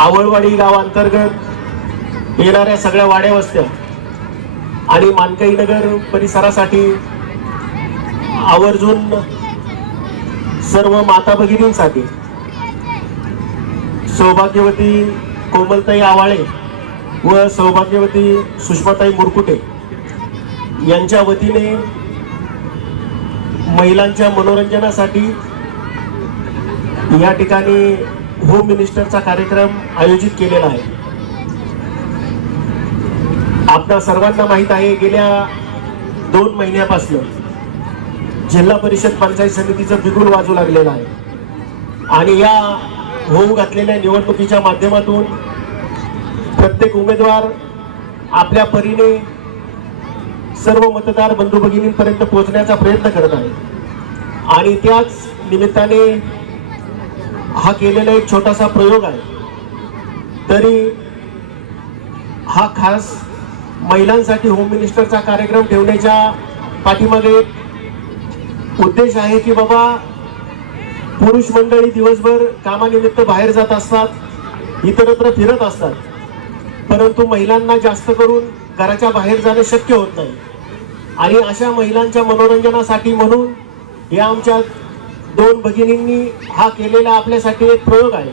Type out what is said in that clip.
आवळवाडी गावांतर्गत येणाऱ्या सगळ्या वाड्या वस्त्या आणि मानकाई नगर परिसरासाठी आवर्जून सर्व माता भगिनींसाठी सौभाग्यवती कोमलताई आवाळे व सौभाग्यवती सुषमाताई मुरकुटे यांच्या वतीने महिलांच्या मनोरंजनासाठी या ठिकाणी होम मिनिस्टरचा कार्यक्रम आयोजित केलेला आहे। आपल्या सर्वांना माहित आहे, गेल्या 2 महिन्यापासून जिल्हा परिषद पंचायत समितीचं बिगुल वाजू लागलेलं आहे आणि या होऊ घातलेल्या निवडणुकीच्या माध्यमातून प्रत्येक उमेदवार आपल्या परीने सर्व मतदार बंधू भगिनींपर्यंत पोहोचण्याचा प्रयत्न करत आहे आणि त्याच निमित्ताने हा केलेला एक छोटासा प्रयोग आहे। तरी हा खास महिलांसाठी होम मिनिस्टरचा कार्यक्रम ठेवण्याच्या पाठीमागे उद्देश आहे की बाबा पुरुष मंडळी दिवसभर कामानिमित्त बाहेर जात असतात, इतरत्र फिरत असतात, परंतु महिलांना जास्त करून घराच्या बाहेर जाणे शक्य होत नाही आणि अशा महिलांच्या मनोरंजनासाठी म्हणून या आमच्या 2 भगिनींनी हा केलेला आपल्यासाठी एक प्रयोग आहे।